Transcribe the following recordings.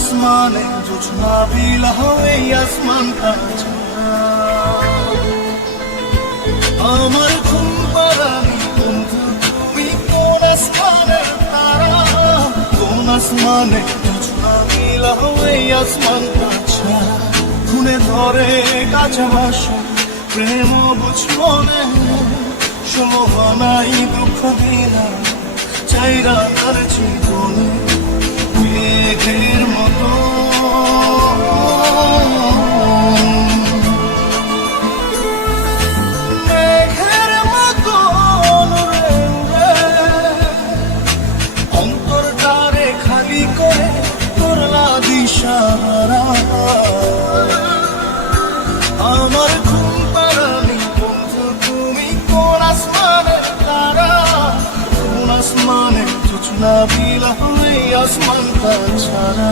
আসমানে জোছনা বিলা হয়ে আসমানটা ছাড়া আমার ঘুম পাড়ানি বন্ধু তুমি কোন আসমানের তারা কোন আসমানে জোছনা বিলা হয়ে আসমানটা ছাড়া খুনে ধরে কাছে ভাসো প্রেম বুঝ মনে সমহানাই দুঃখ দিলা চাইরা তার জীবনে মেঘের মতো মেঘের মতো উড়ে উড়ে অন্তরটারে খালি করে করলা দিশাহারা আমার ঘুম পাড়ানি বন্ধু তুমি কোন আসমানের তারা কোন আসমানে জোছনা বিলা হয়ে আসমানটা ছাড়া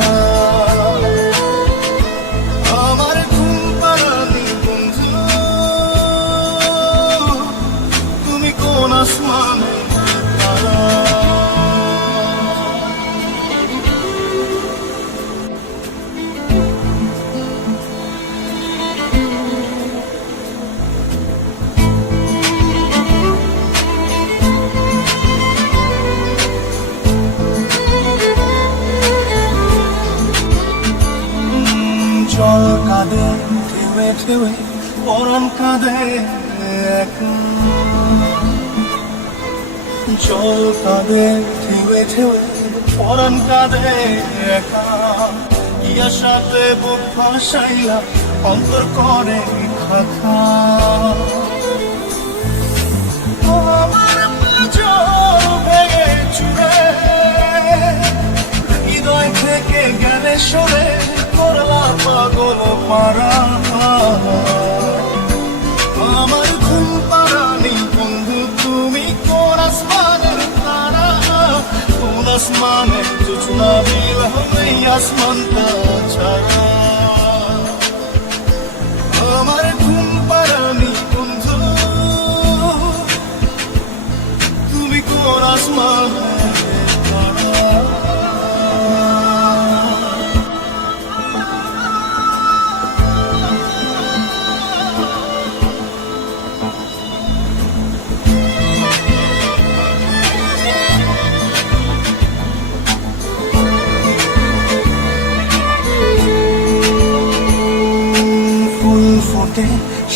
আমার ঘুম পাড়ানি বন্ধু তুমি কোন আসমানের তারা জল কাঁদে ঠেউে ঠেউে পরাণ কাঁদে জল কাঁদে ঠেউে ঠেউে পরাণ কাঁদে একা কি আশাতে বুক ভাসাইলা অন্তর করে খাখা আমার পাঁজর ভেঙে চুরে হৃদয় থেকে গেলে সরে করলা পাগল পারা আমার ঘুম পাড়ানি বন্ধু তুমি কোন আসমানের তারা কোন আসমানে জোছনা বিলা হয়ে আসমানটা ছাড়া আমার ঘুম পাড়ানি বন্ধু তুমি কোন আসমানের তারা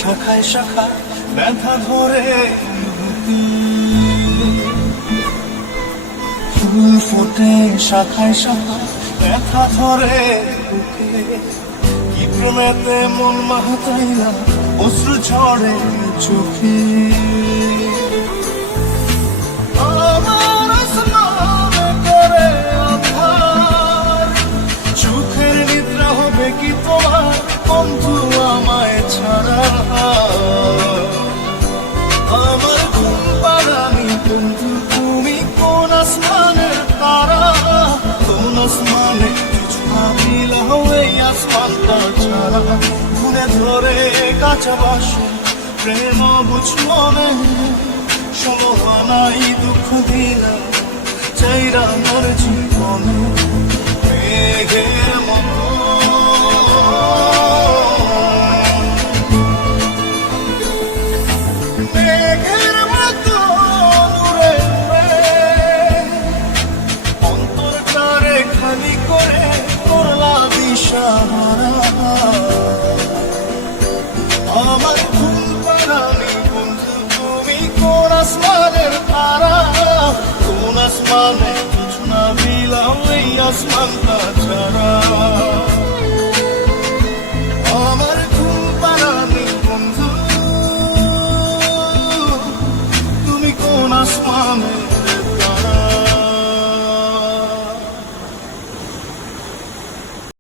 শাখায় শাখায় ব্যথা ধরে ফুল ফোটে শাখায় শাখায় ব্যথা ধরে কি প্রেমেতে মন মাহাতাইলা অশ্রু ঝরে চোখে আমার আসমানে করে আঁধার চোখের নিদ্রা হবে কি তোমার বন্ধু আমায় ছাড়া আমার ঘুম পাড়ানি বন্ধু তুমি কোন আসমানের তারা কোন আসমানে জোছনা বিলা হয়ে আসমানটা ছাড়া ঘুরে ধরে কাছে বাসো প্রেম বুঝ মনে সমহানাই দুঃখ দিলা চাইরা আমার জীবনে মেঘের মতো মেঘের মতো উড়ে উড়ে অন্তরটারে খালি করে করলা দিশাহারা আমার ঘুম পাড়ানি বন্ধু তুমি কোন আসমানের তারা কোন আসমানে জোছনা বিলা হয়ে আসমানটা ছাড়া